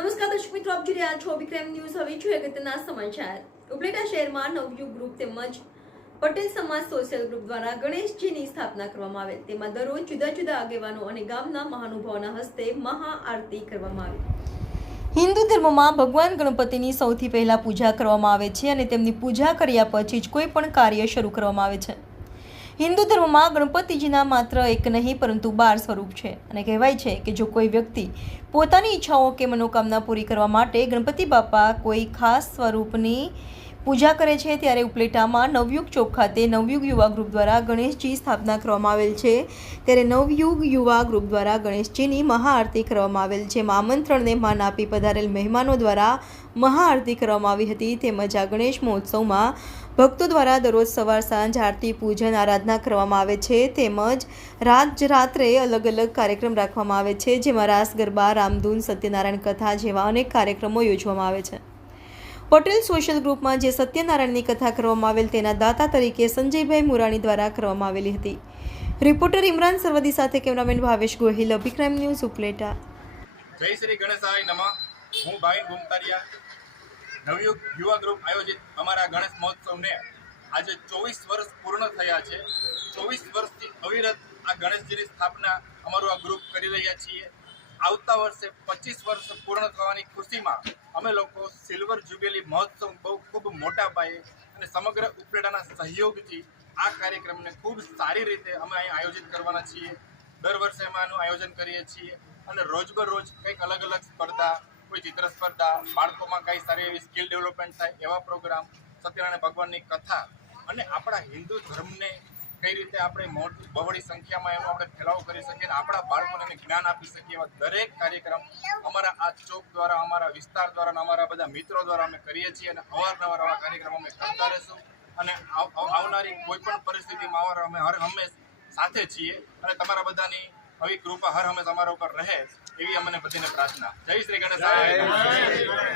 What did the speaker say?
નમસ્કાર દર્શક મિત્રો, આપ જોઈ રહ્યા છો વિક્રમ ન્યૂઝ. હવે જોઈએ અગત્યના સમાચાર. ઉપલેટા શહેરમાં નવયુગ ગ્રુપ તેમજ પટેલ સમાજ સોશિયલ ગ્રુપ દ્વારા ગણેશજીની સ્થાપના કરવામાં આવેલ. તેમાં દરરોજ જુદા જુદા આગેવાનો અને ગામના મહાનુભાવોના હસ્તે મહાઆરતી કરવામાં આવી. હિન્દુ ધર્મમાં ભગવાન ગણપતિની સૌથી પહેલા પૂજા કરવામાં આવે છે અને તેમની પૂજા કર્યા પછી જ કોઈ પણ કાર્ય શરૂ કરવામાં આવે છે. હિન્દુ ધર્મમાં ગણપતિજીના માત્ર એક નહીં, પરંતુ બાર સ્વરૂપ છે. અને કહેવાય છે કે જો કોઈ વ્યક્તિ પોતાની ઈચ્છાઓ કે મનોકામના પૂરી કરવા માટે ગણપતિ બાપા કોઈ ખાસ સ્વરૂપની પૂજા કરે છે ત્યારે ઉપલેટામાં નવયુગ ચોક ખાતે નવયુગ યુવા ગ્રુપ દ્વારા ગણેશજી સ્થાપના કરવામાં આવેલ છે. ત્યારે નવયુગ યુવા ગ્રુપ દ્વારા ગણેશજીની મહાઆરતી કરવામાં આવેલ છે. આમંત્રણને માન આપી પધારેલ મહેમાનો દ્વારા મહાઆરતી કરવામાં આવી હતી. તેમજ આ ગણેશ મહોત્સવમાં ભક્તો દ્વારા દરરોજ સવાર સાંજ આરતી, પૂજન, આરાધના કરવામાં આવે છે. તેમજ રાત રાત્રે અલગ અલગ કાર્યક્રમ રાખવામાં આવે છે. જેમાં રાસ ગરબા, રામધૂન, સત્યનારાયણ કથા જેવા અનેક કાર્યક્રમો યોજવામાં આવે છે. પટેલ સોશિયલ ગ્રુપમાં જે સત્યનારાયણની કથા કરવામાં આવેલ તેના દાતા તરીકે સંજયભાઈ મુરાણી દ્વારા કરવામાં આવેલી હતી. રિપોર્ટર ઇમરાન સરવદી સાથે કેમેરામેન ભાવેશ ગોહિલ અભિક્રમ ન્યૂઝ ઉપલેટા. જય શ્રી ગણેશાય નમઃ. હું ભાઈ ગુમતારિયા. નવયુગ યુવા ગ્રુપ આયોજિત અમારા ગણેશ મહોત્સવને આજે ચોવીસ વર્ષ પૂર્ણ થયા છે. ચોવીસ વર્ષથી અવિરત આ ગણેશજીની સ્થાપના અમારું આ ગ્રુપ કરી રહ્યા છીએ. આવતા વર્ષે પચીસ વર્ષ પૂર્ણ થવાની ખુશીમાં અમે લોકો સિલ્વર જ્યુબિલી મહોત્સવ બહુ ખૂબ મોટા પાયે અને સમગ્ર ઉપલેટાના સહયોગથી આ કાર્યક્રમને ખૂબ સારી રીતે અમે અહીં આયોજિત કરવાના છીએ. દર વર્ષે અમે આનું આયોજન કરીએ છીએ અને રોજબરોજ કંઈક અલગ અલગ સ્પર્ધા, કોઈ ચિત્ર સ્પર્ધા, બાળકોમાં કંઈ સારી એવી સ્કિલ ડેવલપમેન્ટ થાય એવા પ્રોગ્રામ, સત્યનારાયણ ભગવાનની કથા અને આપણા હિન્દુ ધર્મને કઈ રીતે આપણે મોટી બહોળી સંખ્યામાં એનો આપણે ફેલાવો કરી શકીએ આપણા બાળકોને જ્ઞાન આપી શકીએ એવા દરેક કાર્યક્રમ અમારા આ ચોક દ્વારા, અમારા વિસ્તાર દ્વારા અમારા બધા મિત્રો દ્વારા અમે કરીએ છીએ અને અવારનવાર આવા કાર્યક્રમ અમે કરતા રહીશું. અને આવ- આવ- આવનારી કોઈ પણ પરિસ્થિતિમાં અમારા અમે હર હંમેશ સાથે છીએ અને તમારા બધાની આવી કૃપા હર હંમેશ અમારા ઉપર રહે એવી અમને બધીને પ્રાર્થના. જય શ્રી ગણેશ.